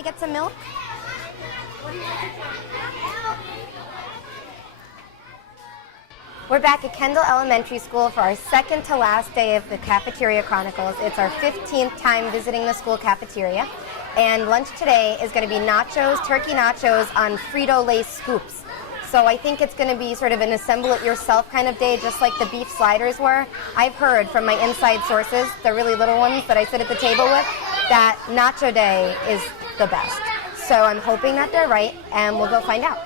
to get some milk? We're back at Kendall Elementary School for our second to last day of the Cafeteria Chronicles. It's our 15th time visiting the school cafeteria. And lunch today is going to be nachos, turkey nachos on Frito-Lay scoops. So I think it's going to be sort of an assemble-it-yourself kind of day, just like the beef sliders were. I've heard from my inside sources, the really little ones that I sit at the table with, that nacho day is the best. So I'm hoping that they're right, and we'll go find out.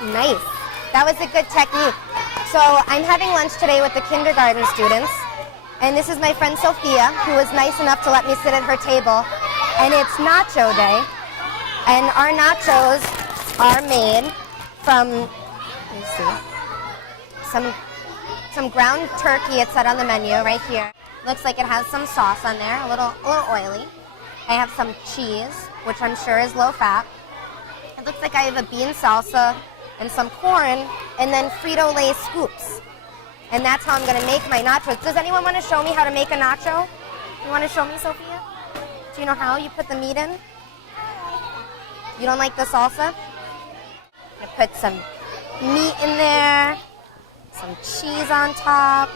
Nice. That was a good technique. So I'm having lunch today with the kindergarten students, and this is my friend Sophia, who was nice enough to let me sit at her table, and it's nacho day, and our nachos are made from, let me see, some ground turkey. It said on the menu right here. Looks like it has some sauce on there, a little oily. I have some cheese, which I'm sure is low fat. It looks like I have a bean salsa and some corn, and then Frito-Lay scoops. And that's how I'm going to make my nachos. Does anyone want to show me how to make a nacho? You want to show me, Sophia? Do you know how you put the meat in? You don't like the salsa? I'm going to put some meat in there, some cheese on top,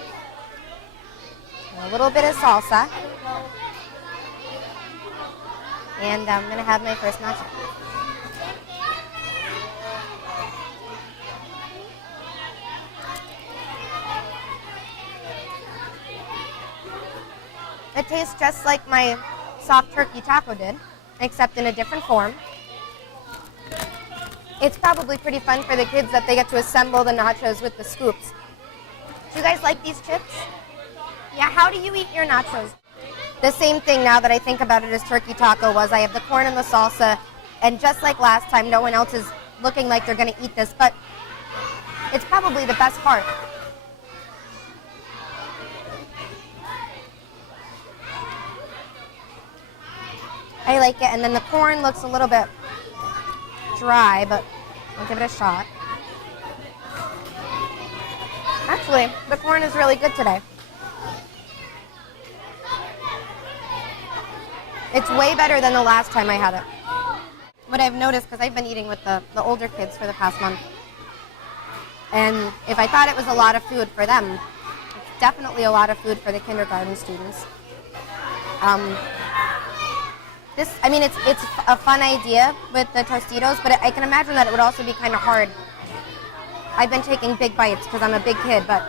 and a little bit of salsa. And I'm going to have my first nacho. It tastes just like my soft turkey taco did, except in a different form. It's probably pretty fun for the kids that they get to assemble the nachos with the scoops. Do you guys like these chips? Yeah, how do you eat your nachos? The same thing now that I think about it as turkey taco was. I have the corn and the salsa, and just like last time, no one else is looking like they're going to eat this, but it's probably the best part. I like it, and then the corn looks a little bit dry, but I'll give it a shot. Actually, the corn is really good today. It's way better than the last time I had it. What I've noticed, because I've been eating with the older kids for the past month, and if I thought it was a lot of food for them, it's definitely a lot of food for the kindergarten students. It's a fun idea with the Tostitos, but I can imagine that it would also be kind of hard. I've been taking big bites because I'm a big kid, but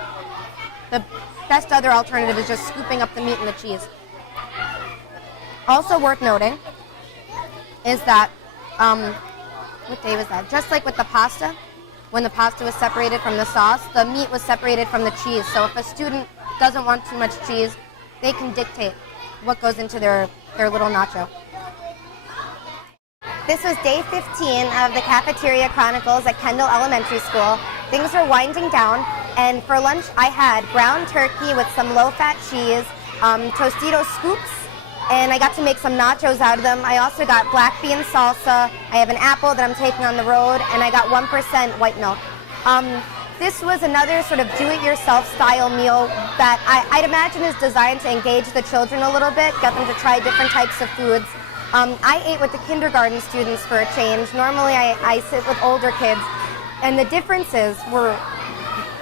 the best other alternative is just scooping up the meat and the cheese. Also worth noting is that, what day was that? Just like with the pasta, when the pasta was separated from the sauce, the meat was separated from the cheese. So if a student doesn't want too much cheese, they can dictate what goes into their little nacho. This was day 15 of the Cafeteria Chronicles at Kendall Elementary School. Things are winding down, and for lunch I had ground turkey with some low-fat cheese, Tostito scoops, and I got to make some nachos out of them. I also got black bean salsa. I have an apple that I'm taking on the road, and I got 1% white milk. This was another sort of do-it-yourself style meal that I'd imagine is designed to engage the children a little bit, get them to try different types of foods. I ate with the kindergarten students for a change. Normally I sit with older kids, and the differences were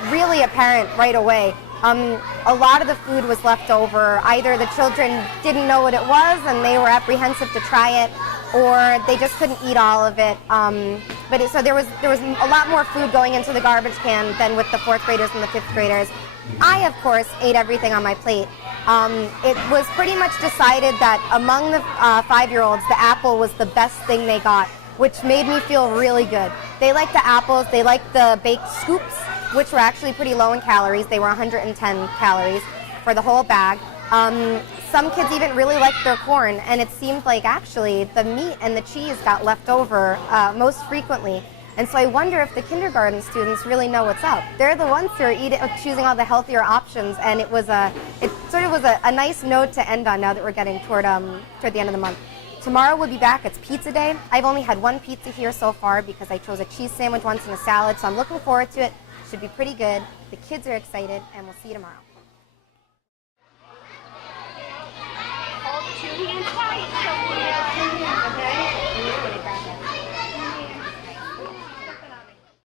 really apparent right away. A lot of the food was left over. Either the children didn't know what it was and they were apprehensive to try it, or they just couldn't eat all of it. So there was a lot more food going into the garbage can than with the 4th graders and the 5th graders. I, of course, ate everything on my plate. It was pretty much decided that among the 5-year-olds, the apple was the best thing they got, which made me feel really good. They liked the apples, they liked the baked scoops, which were actually pretty low in calories. They were 110 calories for the whole bag. Some kids even really liked their corn, and it seemed like actually the meat and the cheese got left over most frequently. And so I wonder if the kindergarten students really know what's up. They're the ones who are choosing all the healthier options, and it sort of was a nice note to end on now that we're getting toward the end of the month. Tomorrow we'll be back. It's pizza day. I've only had one pizza here so far because I chose a cheese sandwich once and a salad, so I'm looking forward to it. Should be pretty good. The kids are excited, and we'll see you tomorrow. Hold 2 hands tight.